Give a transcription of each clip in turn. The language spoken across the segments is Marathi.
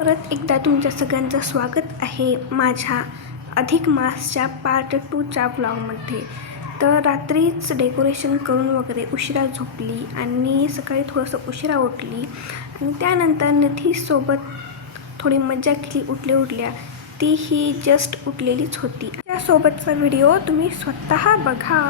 परत एकदा तुमच्या सगळ्यांचं स्वागत आहे माझ्या अधिक मासच्या पार्ट 2च्या व्लॉगमध्ये। तर रात्रीच डेकोरेशन करून वगैरे उशिरा झोपली आणि सकाळी थोडंसं उशिरा उठली आणि त्यानंतर निधीसोबत थोडी मज्जा केली उठल्या तीही जस्ट उठलेलीच होती। त्यासोबतचा व्हिडिओ तुम्ही स्वतः बघा।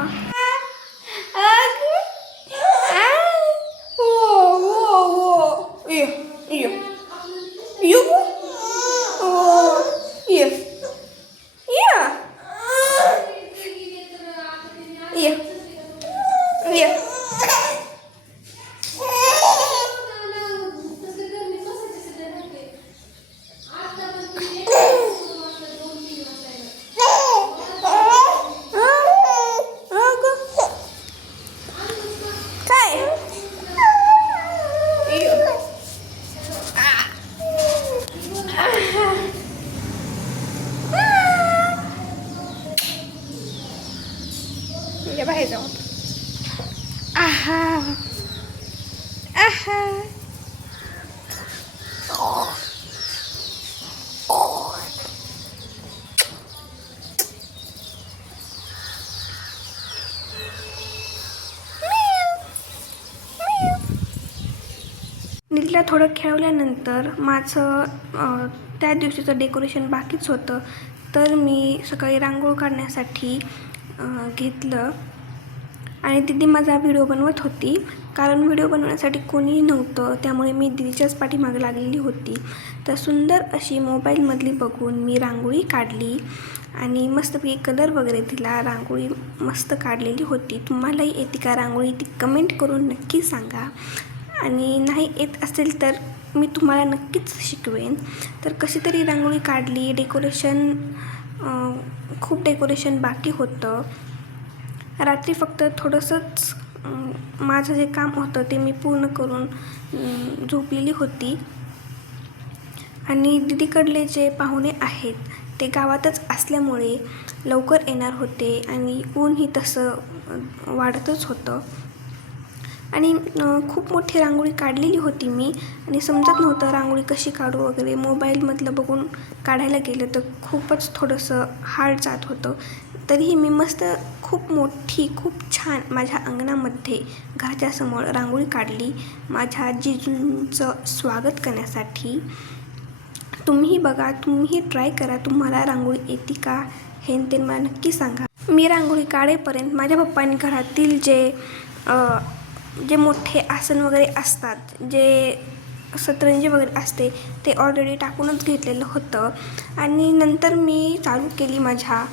बाहेर जाऊ। आहा आहा निधीला थोडं खेळवल्यानंतर माझं त्या दिवशीचं डेकोरेशन बाकीच होतं, तर मी सकाळी रांगोळी काढण्यासाठी घेतलं आणि दीदी माझा व्हिडिओ बनवत होती। कारण व्हिडिओ बनवण्यासाठी कोणीही नव्हतं, त्यामुळे मी दीदीच्याच पाठीमागे लागलेली होती। तर सुंदर अशी मोबाईलमधली बघून मी रांगोळी काढली आणि मस्तपैकी कलर वगैरे दिला। रांगोळी मस्त काढलेली होती। तुम्हालाही येते का रांगोळी ती कमेंट करून नक्की सांगा, आणि नाही येत असेल तर मी तुम्हाला नक्कीच शिकवेन। तर कशी तरी रांगोळी काढली। डेकोरेशन खूप डेकोरेशन बाकी होतं। रात्री फक्त थोडंसंच माझं जे काम होतं ते मी पूर्ण करून झोपलेली होती। आणि दीदीकडले जे पाहुणे आहेत ते गावातच असल्यामुळे लवकर येणार होते आणि ऊनही तसं वाढतच होतं आणि खूप मोठी रांगोळी काढलेली होती मी, आणि समजत नव्हतं रांगोळी कशी काढू वगैरे। मोबाईलमधलं बघून काढायला गेलं तर खूपच थोडंसं हार्ड जात होतं। तरीही मी मस्त खूप मोठी खूप छान माझ्या अंगणामध्ये घराच्या समोर रांगोळी काढली माझ्या जिजूंचं स्वागत करण्यासाठी। तुम्हीही बघा, तुम्हीही ट्राय करा, तुम्हाला रांगोळी येते का हे ते मला नक्की सांगा। मी रांगोळी काढेपर्यंत माझ्या पप्पांनी घरातील जे मोठे आसन वगैरे असतात, जे सतरंजी वगैरे असते ते ऑलरेडी टाकूनच घेतलेलं होतं। आणि नंतर मी चालू केली माझ्या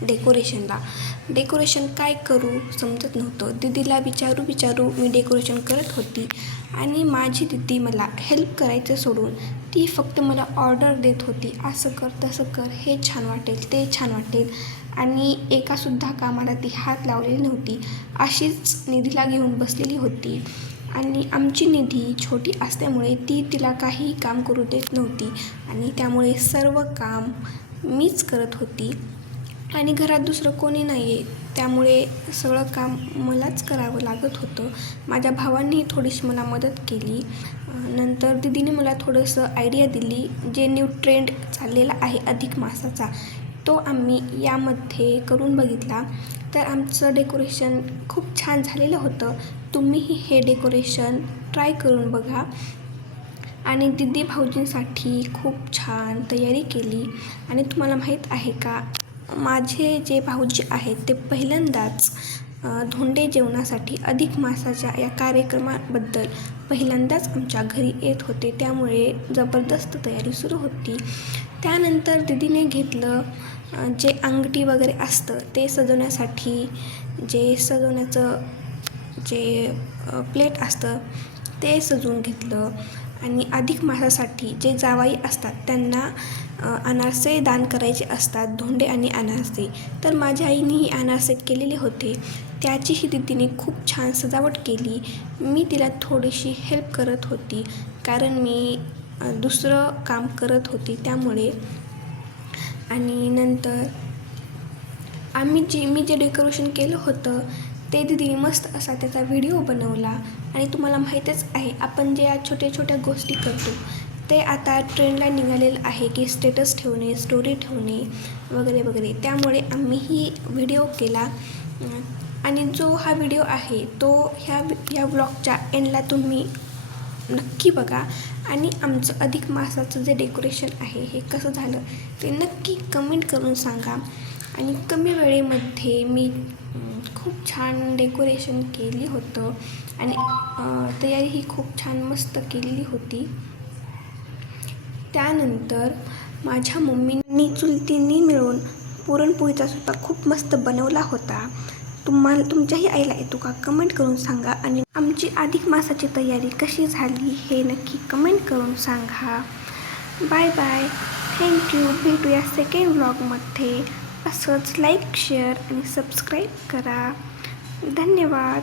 डेकोरेशन काय करू समजत नव्हतं। दीदीला विचारू मी डेकोरेशन करत होती आणि माझी दीदी मला हेल्प करायचं सोडून ती फक्त मला ऑर्डर देत होती, असं कर तसं कर, हे छान वाटेल ते छान वाटेल, आणि एकासुद्धा कामाला ती हात लावलेली नव्हती। अशीच निधीला घेऊन बसलेली होती आणि आमची निधी छोटी असल्यामुळे तिला काही काम करू देत नव्हती आणि त्यामुळे सर्व काम मीच करत होती आणि घरात दुसरं कोणी नाही आहे, त्यामुळे सगळं काम मलाच करावं लागत होतं। माझ्या भावांनी थोडीशी मला मदत केली। नंतर दीदीने मला थोडंसं आयडिया दिली, जे न्यू ट्रेंड चाललेला आहे अधिक मासाचा तो आम्ही यामध्ये करून बघितला। तर आमचं डेकोरेशन खूप छान झालेलं होतं। तुम्हीही हे डेकोरेशन ट्राय करून बघा। आणि दीदी भाऊजींसाठी खूप छान तयारी केली। आणि तुम्हाला माहीत आहे का, माझे जे भाऊजी आहेत ते पहिल्यांदाच धोंडे जेवणासाठी अधिक मासाच्या या कार्यक्रमाबद्दल पहिल्यांदाच आमच्या घरी येत होते, त्यामुळे जबरदस्त तयारी सुरू होती। त्यानंतर दीदीने घेतलं जे अंगठी वगैरे असतं ते सजवण्यासाठी, सजवण्याचं जे प्लेट असतं ते सजवून घेतलं। आणि अधिक मासासाठी जे जावाई असतात त्यांना अनारसे दान करायचे असतात, धोंडे आणि अनारसे। तर माझ्या आईनेही अनारसे केलेले होते, त्याचीही दीदीने खूप छान सजावट केली। मी तिला थोडीशी हेल्प करत होती, कारण मी दुसरं काम करत होती त्यामुळे। आणि नंतर मी जे डेकोरेशन केलं होतं ते दीदीने मस्त असा त्याचा व्हिडिओ बनवला। आणि तुम्हाला माहीतच आहे, आपण जे या छोट्या छोट्या गोष्टी करतो ते आता ट्रेंडला निघालेलं आहे की स्टेटस ठेवणे, स्टोरी ठेवणे वगैरे वगैरे. त्यामुळे आम्हीही व्हिडिओ केला आणि जो हा व्हिडिओ आहे तो ह्या ब्लॉगच्या एंडला तुम्ही नक्की बघा. आणि आमचं अधिक मासाचं जे डेकोरेशन आहे हे कसं झालं ते नक्की कमेंट करून सांगा. आणि कमी वेळेमध्ये मी खूप छान डेकोरेशन केली होतं आणि तयारीही खूप छान मस्त केलेली होती. त्यानंतर माझ्या मम्मीनी चुलतींनी मिळून पुरणपोळीचा स्वयंपाक खूप मस्त बनवला होता. तुमच्याही आईला येतो का कमेंट करून सांगा. आणि आमची अधिक मासाची तयारी कशी झाली हे नक्की कमेंट करून सांगा. Bye bye, thank you. भेटूया सेकंड व्लॉगमध्ये. असंच लाईक, शेअर आणि सबस्क्राईब करा. धन्यवाद.